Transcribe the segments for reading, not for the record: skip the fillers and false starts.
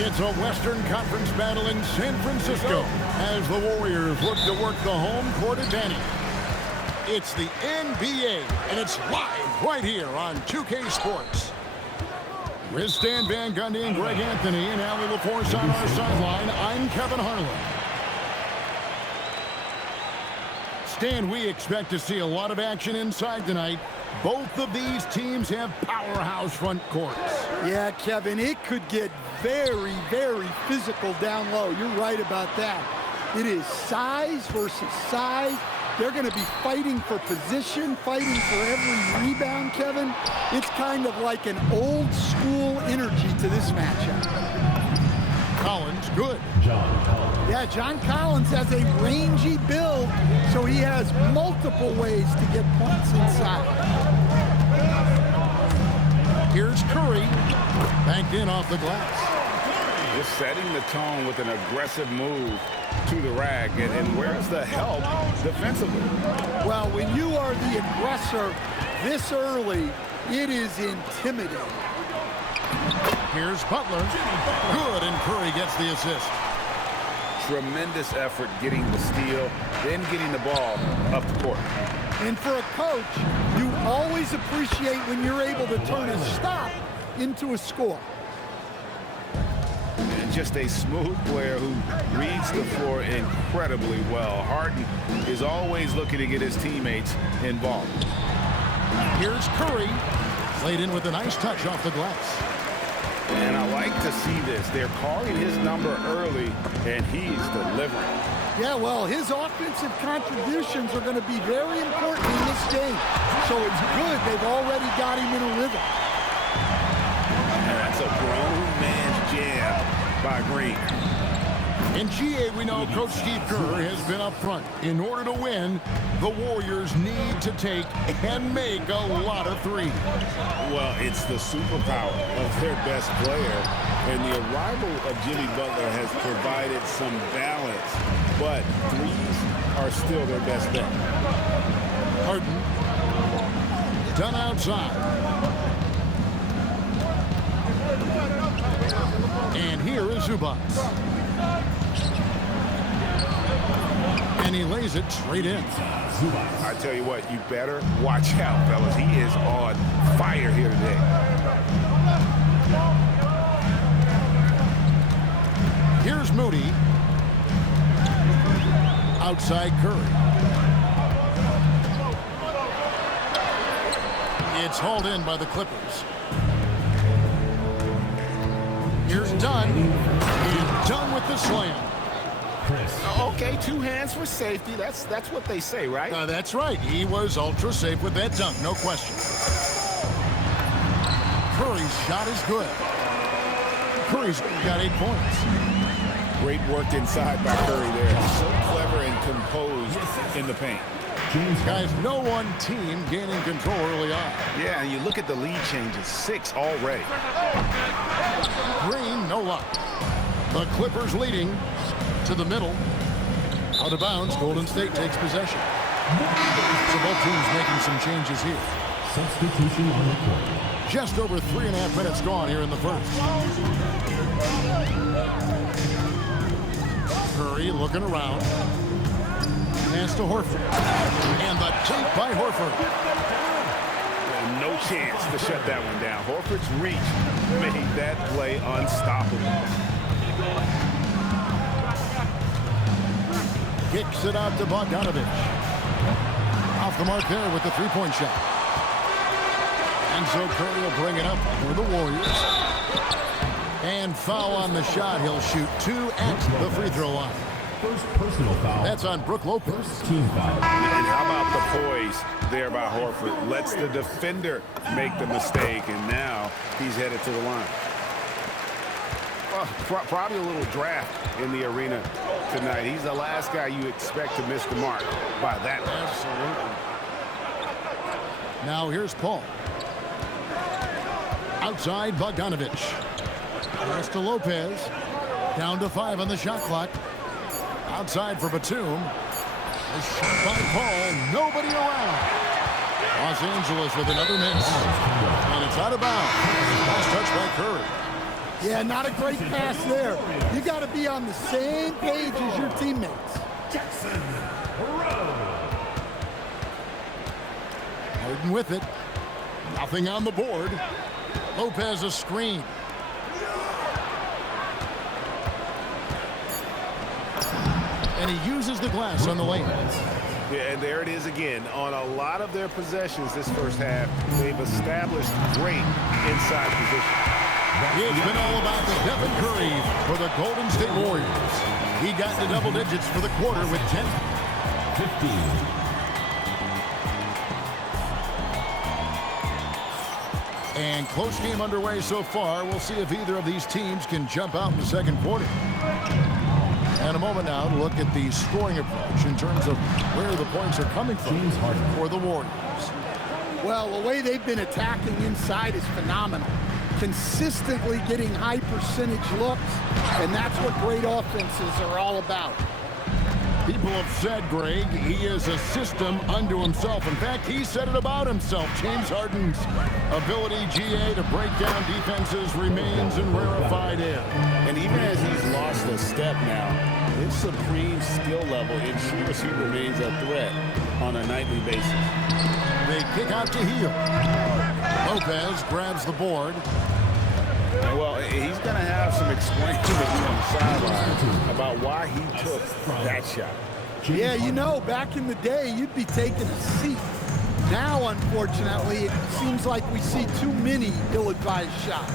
It's a Western Conference battle in San Francisco as the Warriors look to work the home court advantage. It's the NBA, and it's live right here on 2K Sports. With Stan Van Gundy and Greg Anthony and Allie LaForce on our sideline, I'm Kevin Harlan. Stan, we expect to see a lot of action inside tonight. Both of these teams have powerhouse front courts. Yeah, Kevin, it could get very, very physical down low. You're right about that. It is size versus size. They're going to be fighting for position, fighting for every rebound, Kevin. It's kind of like an old school energy to this matchup. Collins, good. John Collins. Yeah, John Collins has a rangy build, so he has multiple ways to get points inside. Here's Curry, banked in off the glass. Just setting the tone with an aggressive move to the rack. And where's the help defensively? Well, when you are the aggressor this early, it is intimidating. Here's Butler. Good, and Curry gets the assist. Tremendous effort getting the steal, then getting the ball up the court. And for a coach, you always appreciate when you're able to turn a stop into a score. And just a smooth player who reads the floor incredibly well. Harden is always looking to get his teammates involved. Here's Curry. Played in with a nice touch off the glass. And I like to see this. They're calling his number early, and he's delivering. Yeah, well, his offensive contributions are going to be very important in this game. So it's good they've already got him in a rhythm. And that's a grown man's jam by Green. In GA, we know Coach Steve Kerr has been up front. In order to win, the Warriors need to take and make a lot of threes. Well, it's the superpower of their best player, and the arrival of Jimmy Butler has provided some balance, but threes are still their best bet. Harden, done outside. And here is Zubac. And he lays it straight in. I tell you what, you better watch out, fellas. He is on fire here today. Here's Moody. Outside Curry. It's hauled in by the Clippers. Here's Dunn. And Dunn with the slam. Okay, two hands for safety. That's what they say, right? That's right. He was ultra safe with that dunk, no question. Curry's shot is good. Curry's got 8 points. Great work inside by Curry there. So clever and composed in the paint. Guys, no one team gaining control early on. Yeah, and you look at the lead changes, 6 already. Green, no luck. The Clippers leading to the middle. Out of bounds, Golden State takes possession. So both teams making some changes here. Substitution on the court. Just over 3.5 minutes gone here in the first. Curry looking around. Pass to Horford. And the take by Horford. And no chance to shut that one down. Horford's reach made that play unstoppable. Kicks it out to Bogdanovich. Off the mark there with the three-point shot. And so Curry will bring it up for the Warriors. And foul on the shot. He'll shoot 2 at the free throw line. First personal foul. That's on Brook Lopez. Team foul. And how about the poise there by Horford? Lets the defender make the mistake, and now he's headed to the line. Probably a little draft in the arena tonight. He's the last guy you expect to miss the mark by that much. Absolutely. Now here's Paul. Outside Bogdanovich. Pass to Lopez. Down to 5 on the shot clock. Outside for Batum. A shot by Paul. Nobody around. Los Angeles with another miss. And it's out of bounds. Last touch by Curry. Yeah, not a great pass there. You got to be on the same page as your teammates. Harden with it. Nothing on the board. Lopez a screen. And he uses the glass on the lane. Yeah, and there it is again. On a lot of their possessions this first half, they've established great inside position. It's been all about Stephen Curry for the Golden State Warriors. He got to double digits for the quarter with 10. 15. And close game underway so far. We'll see if either of these teams can jump out in the second quarter. And a moment now to look at the scoring approach in terms of where the points are coming from for the Warriors. Well, the way they've been attacking inside is phenomenal. Consistently getting high percentage looks, and that's what great offenses are all about. People have said, Greg, he is a system unto himself. In fact, he said it about himself. James Harden's ability, GA, to break down defenses remains in rarefied air. And even as he's lost a step now, his supreme skill level ensures he remains a threat on a nightly basis. They kick out to Hield. Lopez grabs the board. Well, he's going to have some explaining to do on the sideline about why he took that shot. Yeah, you know, back in the day, you'd be taking a seat. Now, unfortunately, it seems like we see too many ill-advised shots.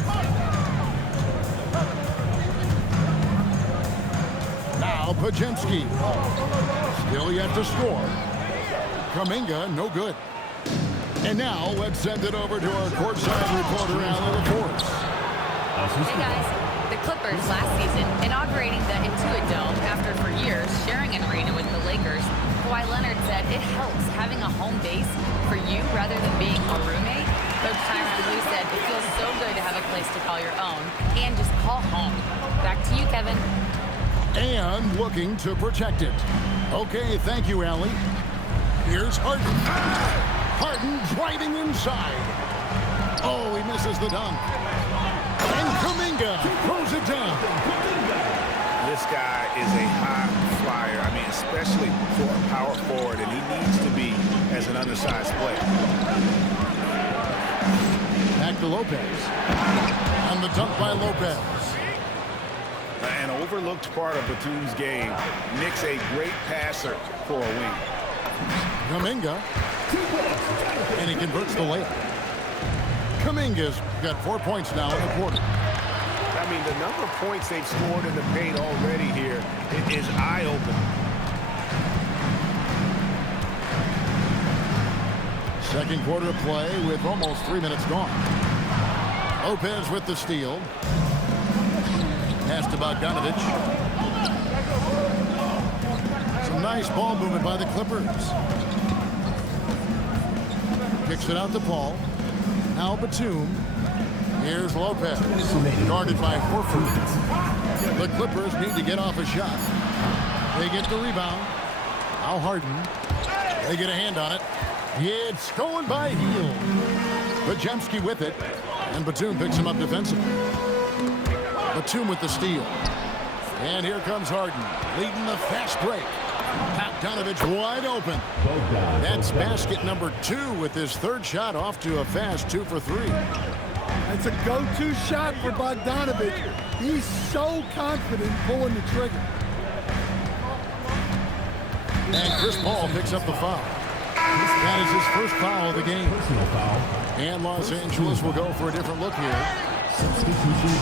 Now, Pajemski. Still yet to score. Kuminga, no good. And now, let's send it over to our courtside reporter, Alan LaForce. Hey guys, the Clippers last season inaugurating the Intuit Dome after for years sharing an arena with the Lakers. Kawhi Leonard said it helps having a home base for you rather than being a roommate. Coach Tyronn Lue said it feels so good to have a place to call your own and just call home. Back to you, Kevin. And looking to protect it. Okay, thank you, Allie. Here's Harden. Harden driving inside. Oh, he misses the dunk. And Kuminga throws it down. This guy is a high flyer. I mean, especially for a power forward, and he needs to be as an undersized player. Back to Lopez. And the dunk by Lopez. An overlooked part of Batum's game. Nick's a great passer for a wing. Kuminga. And he converts the layup. Kuminga's got 4 points now in the quarter. I mean, the number of points they've scored in the paint already here is eye-opening. Second quarter of play with almost 3 minutes gone. Lopez with the steal. Pass to Bogdanovich. Some nice ball movement by the Clippers. Kicks it out to Paul. Now Batum. Here's Lopez. Guarded by Horford. The Clippers need to get off a shot. They get the rebound. Now Harden. They get a hand on it. It's stolen by Hield. Pajemski with it. And Batum picks him up defensively. Batum with the steal. And here comes Harden. Leading the fast break. Bogdanovich wide open. That's basket number 2 with his third shot off to a fast 2 for 3. It's a go-to shot for Bogdanovich. He's so confident pulling the trigger. And Chris Paul picks up the foul. That is his first foul of the game. Personal foul. And Los Angeles will go for a different look here. Substitution.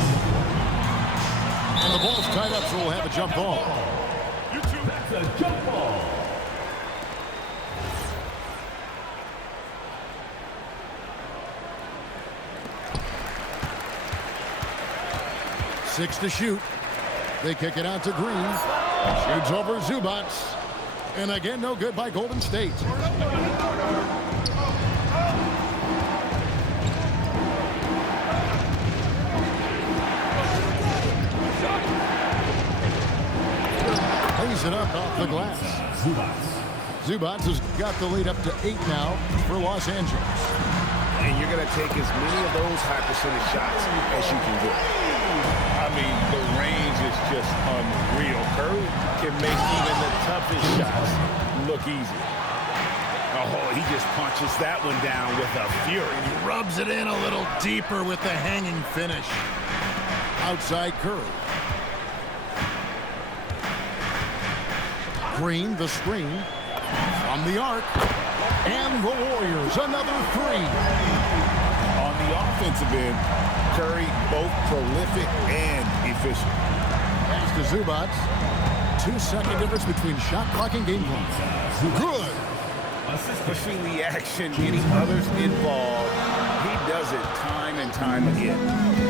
And the ball's tied up, so we'll have a jump ball. That's a jump ball. Six to shoot. They kick it out to Green. Shoots over Zubac. And again, no good by Golden State. Lays it up off the glass. Zubac has got the lead up to 8 now for Los Angeles. And you're going to take as many of those high percentage shots as you can get. passes look easy. Oh, he just punches that one down with a fury. He rubs it in a little deeper with the hanging finish. Outside Curry. Green, the screen. From the arc. And the Warriors, another three. On the offensive end, Curry both prolific and efficient. Pass to Zubac. 2-second difference between shot clock and game clock. Good. Pushing the action, getting others involved. He does it time and time again.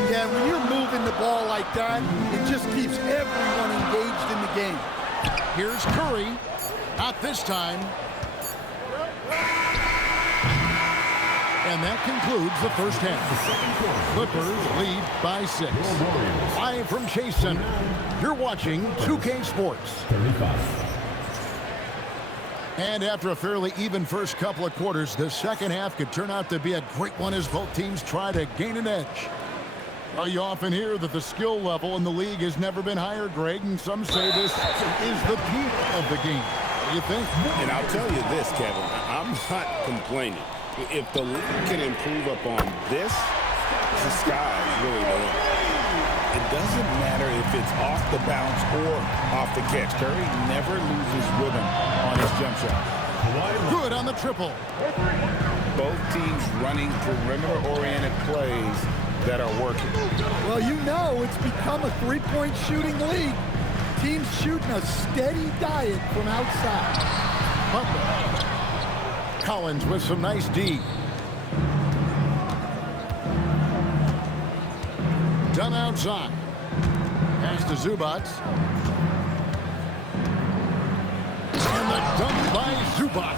Yeah, when you're moving the ball like that, it just keeps everyone engaged in the game. Here's Curry. Not this time. And that concludes the first half. Clippers lead by 6. Live from Chase Center. You're watching 2K Sports. 35. And after a fairly even first couple of quarters, the second half could turn out to be a great one as both teams try to gain an edge. Well, you often hear that the skill level in the league has never been higher, Greg, and some say this is the peak of the game. What do you think? And I'll tell you this, Kevin, I'm not complaining. If the league can improve upon this, the sky's really the limit. It doesn't matter if it's off the bounce or off the catch. Curry never loses rhythm on his jump shot. Good on the triple. Both teams running perimeter-oriented plays that are working. Well, you know it's become a three-point shooting league. Teams shooting a steady diet from outside. Butler. Collins with some nice D. Done outside. Pass to Zubac. And the dunk by Zubac.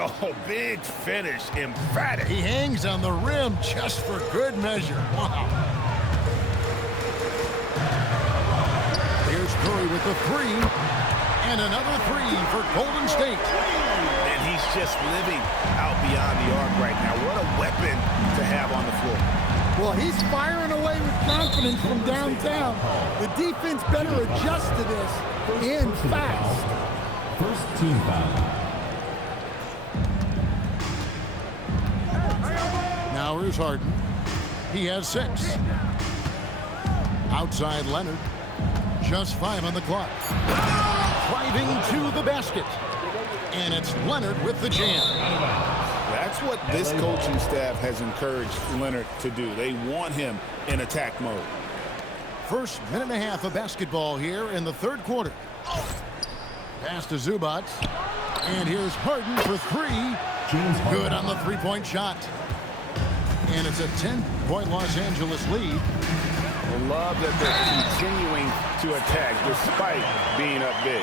Oh, big finish, emphatic. He hangs on the rim just for good measure. Wow. Here's Curry with the three. And another three for Golden State. And he's just living out beyond the arc right now. What a weapon to have on the floor. Well, he's firing away with confidence from downtown. The defense better adjust to this and fast. First team foul. Now here's Harden. He has 6. Outside Leonard. Just 5 on the clock. Driving to the basket. And it's Leonard with the jam. That's what this coaching staff has encouraged Leonard to do. They want him in attack mode. First minute and a half of basketball here in the third quarter. Pass to Zubac. And here's Harden for 3. Good on the three-point shot. And it's a 10-point Los Angeles lead. I love that they're continuing to attack despite being up big.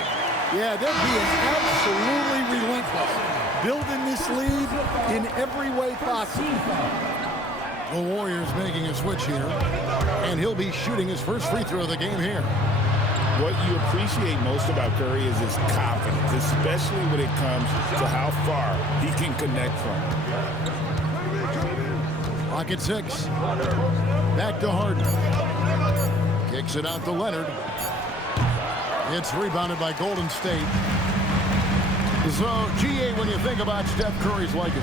Yeah, they're being absolutely relentless. Building this lead in every way possible. The Warriors making a switch here. And he'll be shooting his first free throw of the game here. What you appreciate most about Curry is his confidence, especially when it comes to how far he can connect from. Clock at 6. Back to Harden. Kicks it out to Leonard. It's rebounded by Golden State. So, GA, when you think about Steph Curry's legacy,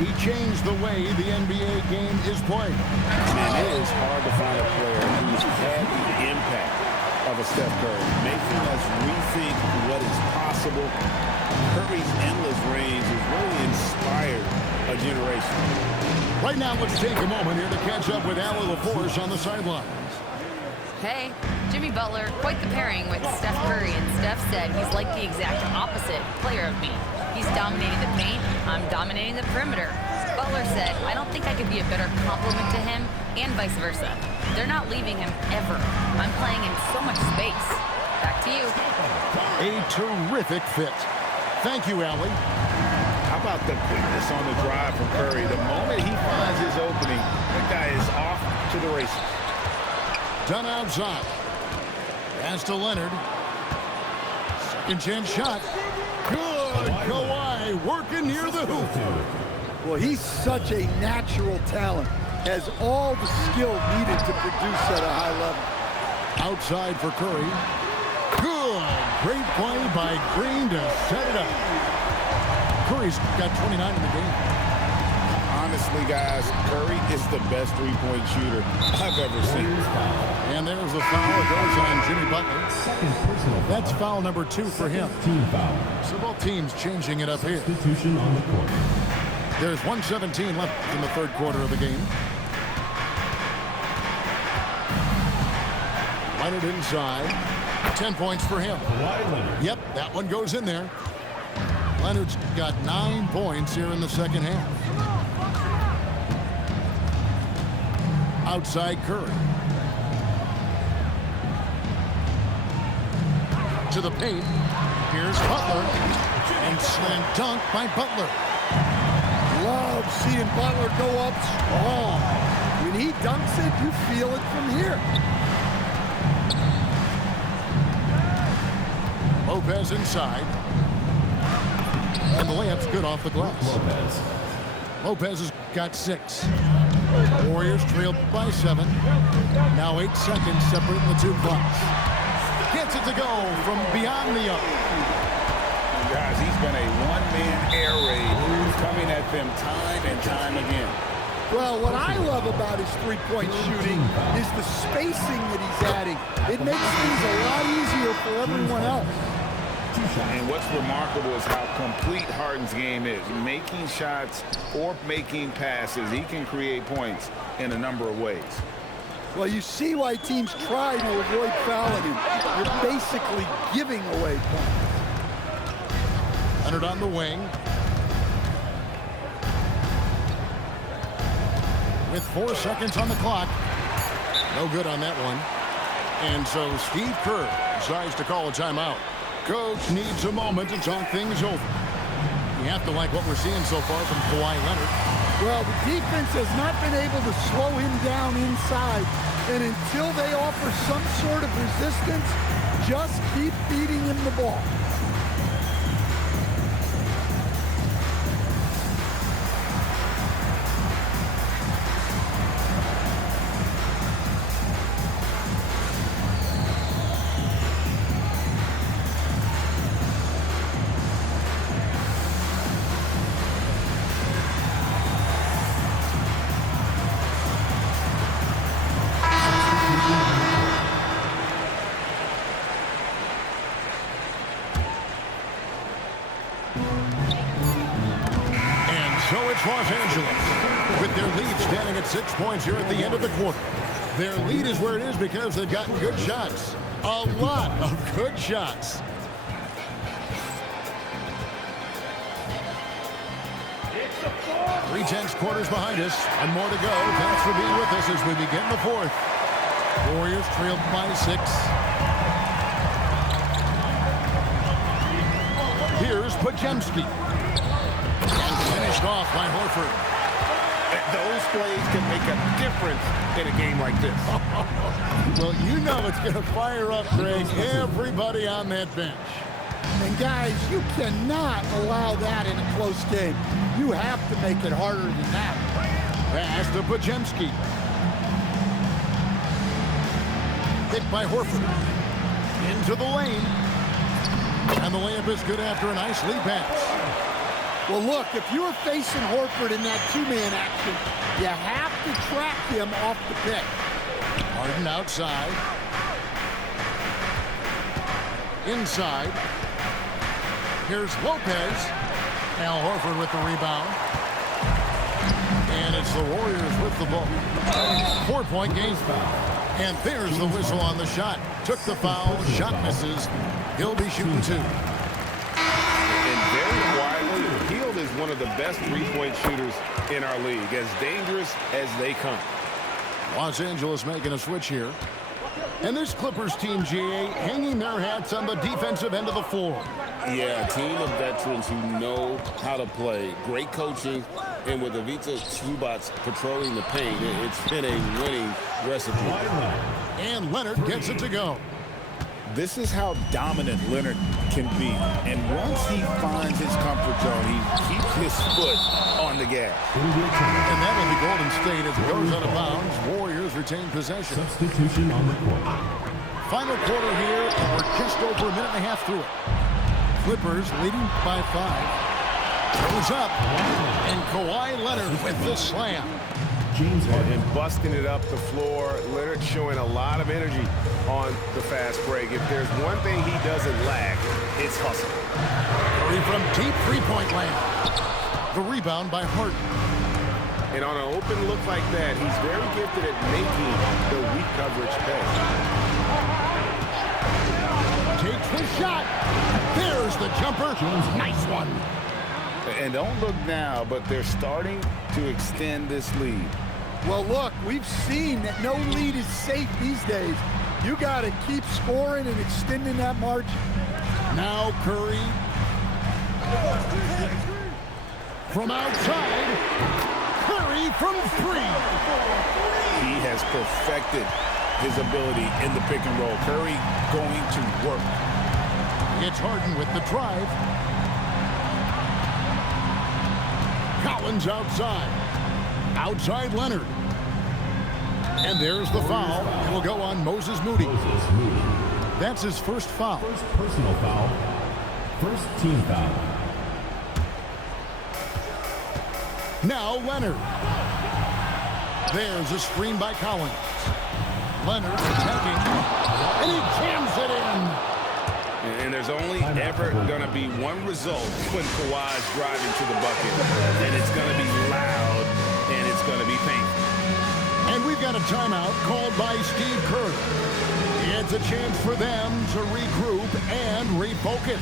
he changed the way the NBA game is played. And it is hard to find a player who's had the impact of a Steph Curry, making us rethink what is possible. Curry's endless range has really inspired a generation. Right now, let's take a moment here to catch up with Allie LaForce on the sidelines. Hey, Jimmy Butler, quite the pairing with Steph Curry, and Steph said he's like the exact opposite player of me. He's dominating the paint, I'm dominating the perimeter. Butler said, I don't think I could be a better complement to him, and vice versa. They're not leaving him ever. I'm playing in so much space. Back to you. A terrific fit. Thank you, Allie. How about the quickness on the drive from Curry? The moment he finds his opening, that guy is off to the races. Done outside. Pass to Leonard. Second chance shot. Good. Kawhi working near the hoop. Well, he's such a natural talent. Has all the skill needed to produce at a high level. Outside for Curry. Good. Great play by Green to set it up. Curry's got 29 in the game. Honestly, guys, Curry is the best three-point shooter I've ever seen. And there's the foul. It goes on Jimmy Butler. Second personal foul. That's foul number 2 for him. Team foul. So both teams changing it up here. Substitution on the court. There's 1:17 left in the third quarter of the game. Leonard inside. 10 points for him. Kawhi Leonard. Yep, that one goes in there. Leonard's got 9 points here in the second half. Outside Curry. To the paint. Here's Butler. And slam dunk by Butler. Love seeing Butler go up strong. When he dunks it, you feel it from here. Lopez inside. And the layup's good off the glass. Lopez has got 6. Warriors trail by 7. Now 8 seconds separating the two clocks. Gets it to go from beyond the arc. Guys, he's been a one-man air raid coming at them time and time again. Well, what I love about his three-point shooting is the spacing that he's adding. It makes things a lot easier for everyone else. And what's remarkable is how complete Harden's game is. Making shots or making passes, he can create points in a number of ways. Well, you see why teams try to avoid fouling him. You're basically giving away points. Leonard on the wing. With 4 seconds on the clock. No good on that one. And so Steve Kerr decides to call a timeout. Coach needs a moment to talk things over. You have to like what we're seeing so far from Kawhi Leonard. Well, the defense has not been able to slow him down inside. And until they offer some sort of resistance, just keep feeding him the ball. Los Angeles with their lead standing at 6 points here at the end of the quarter. Their lead is where it is because they've gotten good shots. A lot of good shots. Three-tenths quarters behind us and more to go. Thanks for being with us as we begin the fourth. Warriors trailed by 6. Here's Podziemski. And finished off by Horford. Those plays can make a difference in a game like this. Well, you know it's going to fire up, Greg, everybody on that bench. And guys, you cannot allow that in a close game. You have to make it harder than that. Pass to Podziemski. Hit by Horford. Into the lane. And the layup is good after a nice lead pass. Well, look, if you're facing Horford in that two-man action, you have to track him off the pick. Harden outside. Inside. Here's Lopez. Al Horford with the rebound. And it's the Warriors with the ball. 4-point game. And there's the whistle on the shot. Took the foul. Shot misses. He'll be shooting 2. And very quietly, Hield is one of the best three-point shooters in our league. As dangerous as they come. Los Angeles making a switch here. And this Clippers team, GA, hanging their hats on the defensive end of the floor. Yeah, a team of veterans who know how to play. Great coaching. And with Ivica Zubac patrolling the paint, it's been a winning recipe. And Leonard gets it to go. This is how dominant Leonard can be. And once he finds his comfort zone, he keeps his foot on the gas. And that'll be Golden State as it goes out of bounds. Warriors retain possession. Substitution on the court. final quarter here, and we're just over a minute and a half through it. Clippers leading by 5. Goes up, and Kawhi Leonard with the slam. And busting it up the floor. Leonard showing a lot of energy on the fast break. If there's one thing he doesn't lack, it's hustle. Curry from deep three-point land. The rebound by Harden. And on an open look like that, he's very gifted at making the weak coverage pay. Takes the shot. There's the jumper. Nice one. And don't look now, but they're starting to extend this lead. Well, look, we've seen that no lead is safe these days. You got to keep scoring and extending that margin. Now Curry. From outside. Curry from 3. He has perfected his ability in the pick and roll. Curry going to work. It's Harden with the drive. Collins outside. Outside Leonard. And there's the foul. It'll go on Moses Moody. That's his first foul. First personal foul. First team foul. Now Leonard. There's a screen by Collins. Leonard attacking. And he jams it in. And there's only ever going to be one result when Kawhi's driving to the bucket. And it's going to be loud, and it's going to be painful. And we've got a timeout called by Steve Kerr. It's a chance for them to regroup and refocus.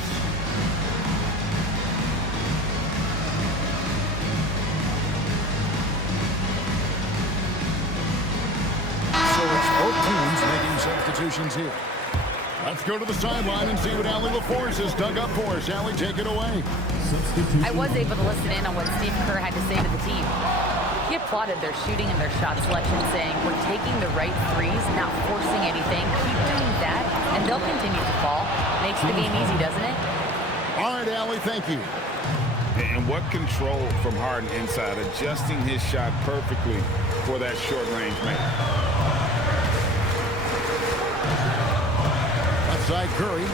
So it's both teams making substitutions here. Let's go to the sideline and see what Allie LaForce has dug up for us. Allie, take it away. I was able to listen in on what Steve Kerr had to say to the team. He applauded their shooting and their shot selection, saying, "We're taking the right threes, not forcing anything. Keep doing that, and they'll continue to fall." Makes the game easy, doesn't it? All right, Allie, thank you. And what control from Harden inside, adjusting his shot perfectly for that short-range man. Outside Curry.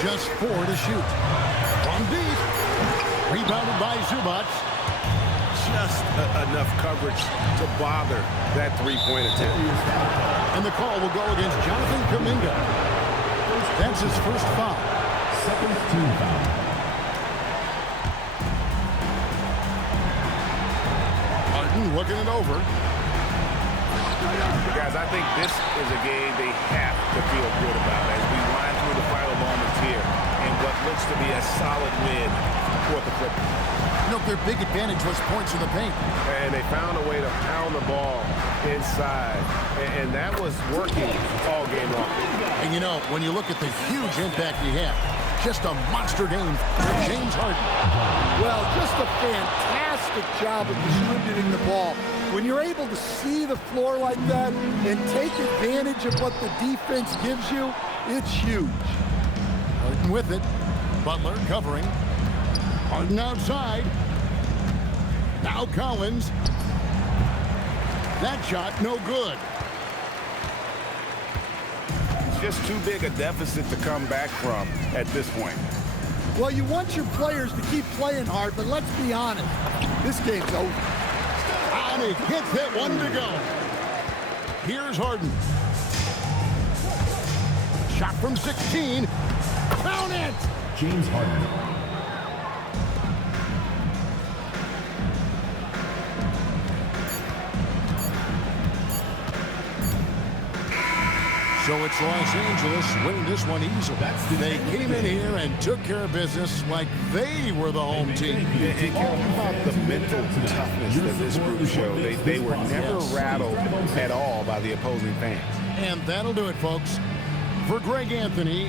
Just 4 to shoot. From deep. Rebounded by Zubac. Just enough coverage to bother that three-point attempt. And the call will go against Jonathan Kuminga. That's his first foul. Second team foul. Harden looking it over. Guys, I think this is a game they have to feel good about as we wind through the final moments here in what looks to be a solid win for the Clippers. You know, their big advantage was points in the paint. And they found a way to pound the ball inside, and that was working all game long. And you know, when you look at the huge impact he had, just a monster game for James Harden. Well, just a fantastic job of distributing the ball. When you're able to see the floor like that and take advantage of what the defense gives you, it's huge. Harden with it. Butler covering. Harden outside. Now Collins. That shot no good. It's just too big a deficit to come back from at this point. Well, you want your players to keep playing hard, but let's be honest, this game's over. And he hits it, 1 to go. Here's Harden. Shot from 16. Count it! James Harden. So it's Los Angeles winning this one easily. They came in here and took care of business like they were the home team. And how about the mental toughness that this group showed? They were never rattled at all by the opposing fans. And that'll do it, folks. For Greg Anthony.